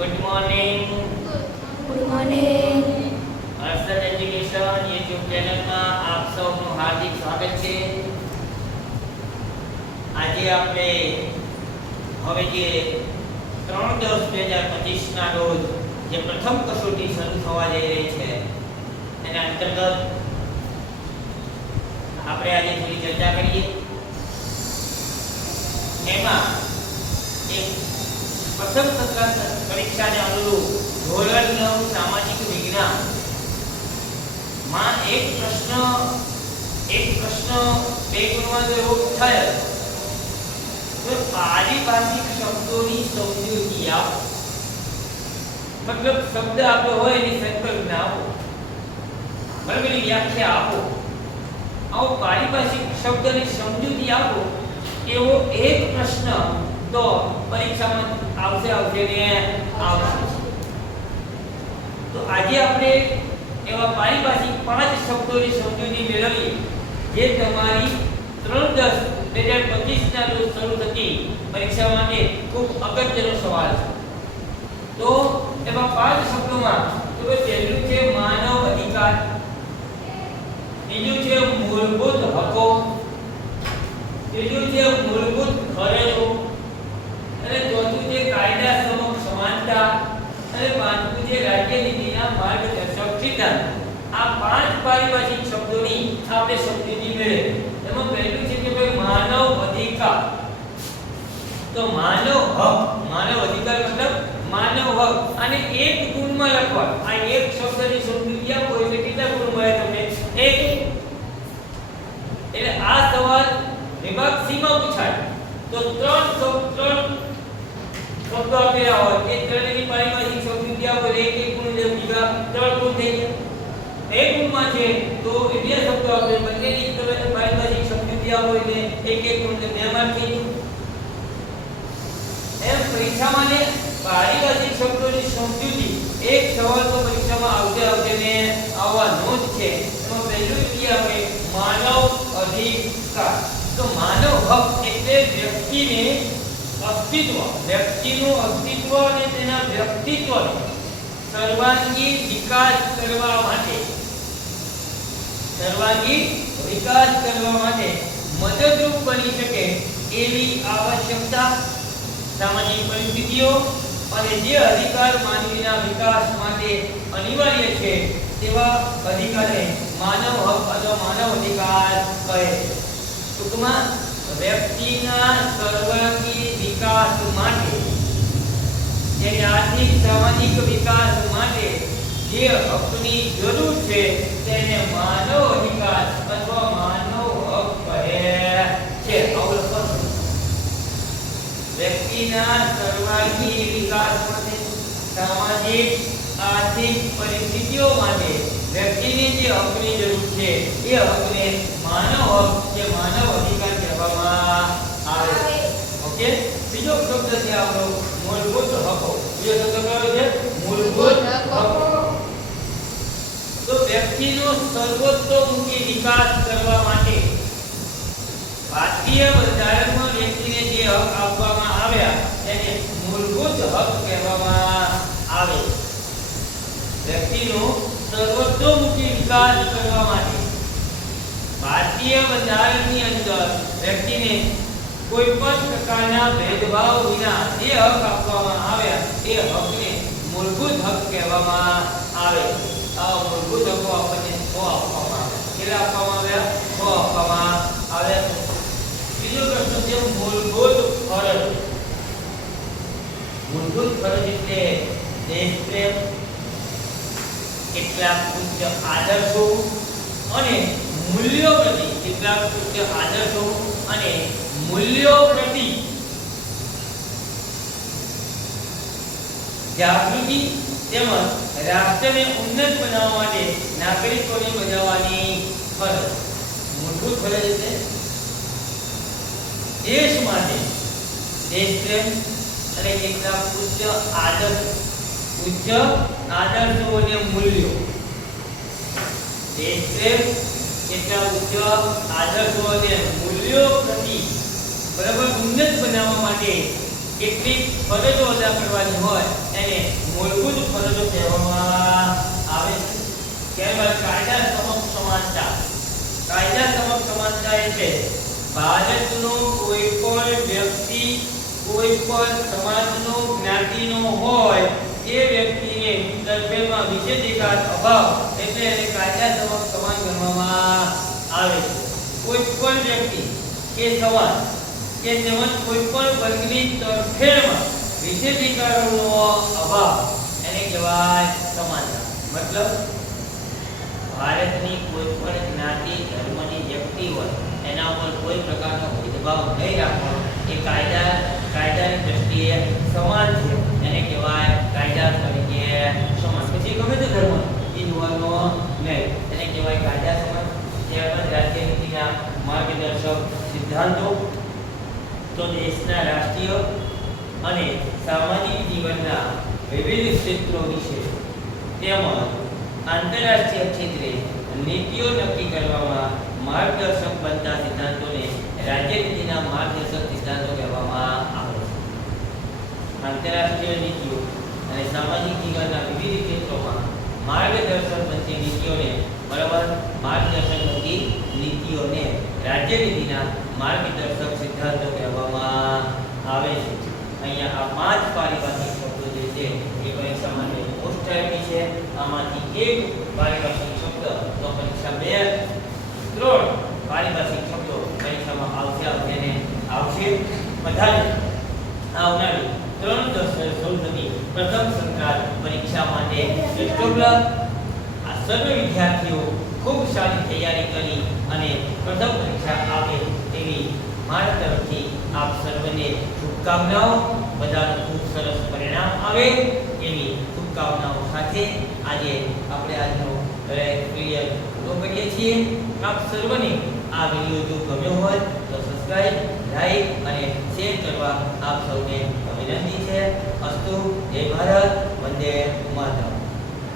Good morning good morning Harshad education YouTube ચેનલમાં આપ સૌનું હાર્દિક સ્વાગત છે. આજે આપણે હવે જે ત્રણ દસ બે હજાર પચીસના રોજ જે પ્રથમ કસોટી શરૂ થવા જઈ રહી છે એના અંતર્ગત આપણે આજે થોડી ચર્ચા કરીએ. એમાં એક પ્રથમ સત્ર પરીક્ષાને અનુરૂપ ધોરણ નવ સામાજિક વિજ્ઞાનમાં એક પ્રશ્ન એક પ્રશ્ન બે ગુણમાં જો એવો થયો તો પારિભાષિક શબ્દોની સમજૂતી આપો મતલબ શબ્દ આપ્યો હોય એની સંકલ્પના આપો બરાબર એની વ્યાખ્યા આપો આવો પારિભાષિક શબ્દની સમજૂતી આપો એવો એક પ્રશ્ન તો પરીક્ષામાં આવશે આવશે ને આવશે. તો આજે આપણે એવા પારિભાષિક પાંચ શબ્દોની સમજૂતી મેળવી, જે તમારી ત્રણ દસ બે હજાર પચીસના રોજ શરૂ થતી પરીક્ષા માટે ખૂબ અગત્યનો સવાલ છે. તો એમાં પાંચ શબ્દોમાં, તો કે પહેલું છે માનવ અધિકાર, બીજું છે મૂળભૂત હકો, ત્રીજું છે મૂળભૂત ફરજો અને ચોથું છે કાયદા સમક્ષ સમાનતા અને પાંચમું છે રાજ્યનીતિના માર્ગદર્શક સિદ્ધાંત આ પાંચ પારિભાષિક શબ્દોની આપણે સમજૂતી મેળવે એમાં પહેલું છે કે ભાઈ માનવ અધિકાર. તો માનવ હક, માનવ અધિકાર મતલબ માનવ હક. અને એક ગુણમાં લખવા આ એક શબ્દની સમજૂતી આપો એટલે કેટલા ગુણ મળે તમને? એક. એટલે આ સવાલ વિભાગ સીમાં પૂછાય. તો ત્રણ શબ્દ, ત્રણ શબ્દો આપેલા હોય. એ ત્રણની પારિભાષિક સમજૂતી આપો એટલે એક એક ગુણ એટલે બીજા ત્રણ ગુણ થઈ ગયા એક ગુણમાં છે તો એ બે શબ્દો આપે બંનેની તમે પારિભાષિક સમજૂતી આપો એટલે એક એક ગુણ એટલે બે માર્ક થઈ ગયું એમ પરીક્ષામાં ને પારિભાષિક શબ્દોની સમજૂતી એક સવાલ તો પરીક્ષામાં આવતે આવતે ને આવવાનો જ છે એમાં પહેલું જોઈએ આપણે માનવ અધિકાર તો માનવ હક એટલે વ્યક્તિને અસ્તિત્વ વ્યક્તિનું અસ્તિત્વ અને તેના વ્યક્તિત્વનો સર્વાંગી વિકાસ કરવા માટે. સર્વાંગી વિકાસ કરવા માટે મદદરૂપ બની શકે એવી આવશ્યકતા સામાજિક પરિસ્થિતિઓ અને જે અધિકાર માનવીના વિકાસ માટે અનિવાર્ય છે તેવા અધિકારને માનવ હક અથવા માનવ અધિકાર કહે. છે ટૂંકમાં વ્યક્તિના સર્વાંગી વિકાસ માટે જેને આર્થિક સામાજિક વિકાસ માટે જે હકની જરૂર છે તેને માનવ અધિકાર અથવા માનવ હક કહે છે. વ્યક્તિના સર્વાંગી વિકાસ માટે સામાજિક આર્થિક પરિસ્થિતિઓ માટે વ્યક્તિને જે હકની જરૂર છે એ હકને માનવ હક કે માનવ અધિકાર કહેવામાં આવે. ઓકે? બીજો શબ્દ છે આપણો મૂળભૂત હકો બીજો શબ્દ કયો છે મૂળભૂત હકો તો વ્યક્તિનો સર્વતોમુખી વિકાસ કરવા માટે ભારતીય બંધારણમાં વ્યક્તિને જે હક આપવામાં આવ્યા તેને મૂળભૂત હક કહેવામાં આવે વ્યક્તિનો સર્વોત્તમુખી વિકાસ કરવા માટે ભારતીય બંધારણની અંદર વ્યક્તિને કોઈ પણ પ્રકારના ભેદભાવ વિના જે હક આપવામાં આવ્યા એ હકને મૂળભૂત હક કહેવામાં આવે છે. કેટલાક ઉચ્ચ આદર્શો અને મૂલ્યો પ્રતિ કેટલાક ઉચ્ચ આદર્શો અને મૂલ્યો પ્રતિ. જાગૃતિ તેમજ રાષ્ટ્રને ઉન્નત બનાવવા માટે નાગરિકોને બજાવવાની ફરજ? મૂળભૂત ફરજ છે. દેશ માટે દેશપ્રેમ અને કેટલાક ઉચ્ચ આદર્શ ઉચ્ચ આદર્શો અને મૂલ્યો. દેશપ્રેમ કેટલા ઉચ્ચ આદર્શો અને મૂલ્યો પ્રતિ બરાબર ઉન્નત બનાવવા માટે કેટલીક ફરજો અદા કરવાની હોય એને મૂળભૂત ફરજો કહેવામાં આવે છે ત્યારબાદ કાયદા સમક્ષ સમાનતા કાયદા સમક્ષ સમાનતા એટલે ભારતનો કોઈ પણ વ્યક્તિ પણ સમાજનો, જ્ઞાતિનો હોય તે વ્યક્તિને સર્વેમાં વિશેષાધિકાર અભાવ એટલે એને કાયદા સમક્ષ સમાન ગણવામાં આવે કોઈ પણ વ્યક્તિ કે સમાજ કે તેમજ કોઈ પણ વર્ગની તરફેણમાં વિશેષાધિકારોનો અભાવ એને કહેવાય સમાનતા મતલબ ભારતની કોઈ પણ જ્ઞાતિ, ધર્મની વ્યક્તિ હોય, એના ઉપર કોઈ પ્રકારનો ભેદભાવ નહીં રાખવાનો. એ કાયદા સમાન છે. એને કહેવાય કાયદા તરીકે સમાજ પછી ગમે તે ધર્મ એ જોવાનો નહીં એને કહેવાય કાયદા સમાન ત્યારબાદ રાજ્ય નીતિના માર્ગદર્શક સિદ્ધાંતો. તો દેશના રાષ્ટ્રીય અને સામાજિક જીવનના વિવિધ ક્ષેત્રો વિશે તેમજ આંતરરાષ્ટ્રીય ક્ષેત્રે નીતિઓ નક્કી કરવામાં માર્ગદર્શક બનતા સિદ્ધાંતોને રાજ્ય નીતિના માર્ગદર્શક સિદ્ધાંતો આંતરરાષ્ટ્રીય નીતિઓ અને સામાજિક જીવનના વિવિધ ક્ષેત્રોમાં માર્ગદર્શન બનતી નીતિઓને બરાબર માર્ગદર્શન બનતી નીતિઓને રાજ્ય નીતિના માર્ગદર્શક સિદ્ધાંતો કહેવામાં આવે છે. અહીંયા આ પાંચ પારિભાષિક શબ્દો જે છે, એ પરીક્ષામાં મોસ્ટ આઈવી છે. આમાંથી એક પારિભાષિક શબ્દ તો પરીક્ષા બે ત્રણ પારિભાષિક શબ્દો પરીક્ષામાં આવશે આવશે ને આવશે બધાને આવનારી ત્રણ દસ ચૌદમી પ્રથમ સંક્રાંત પરીક્ષા માટે શ્રેષ્ઠોગ્ર આ સર્વ વિદ્યાર્થીઓ ખૂબ સારી તૈયારી કરી અને પ્રથમ પરીક્ષા આપે તેવી મારા તરફથી આપ સર્વને શુભકામનાઓ. બધાનું ખૂબ સરસ પરિણામ આવે એવી શુભકામનાઓ સાથે આજે આપણે આજનો ક્લિયર પૂરો કરીએ છીએ. આપ સર્વને આ વીડિયો જો ગમ્યો હોય તો સબસ્ક્રાઇબ, લાઈક અને શેર કરવા આપ સૌને વિનંતી છે. અસ્તુ, જય ભારત, વંદે માતરમ.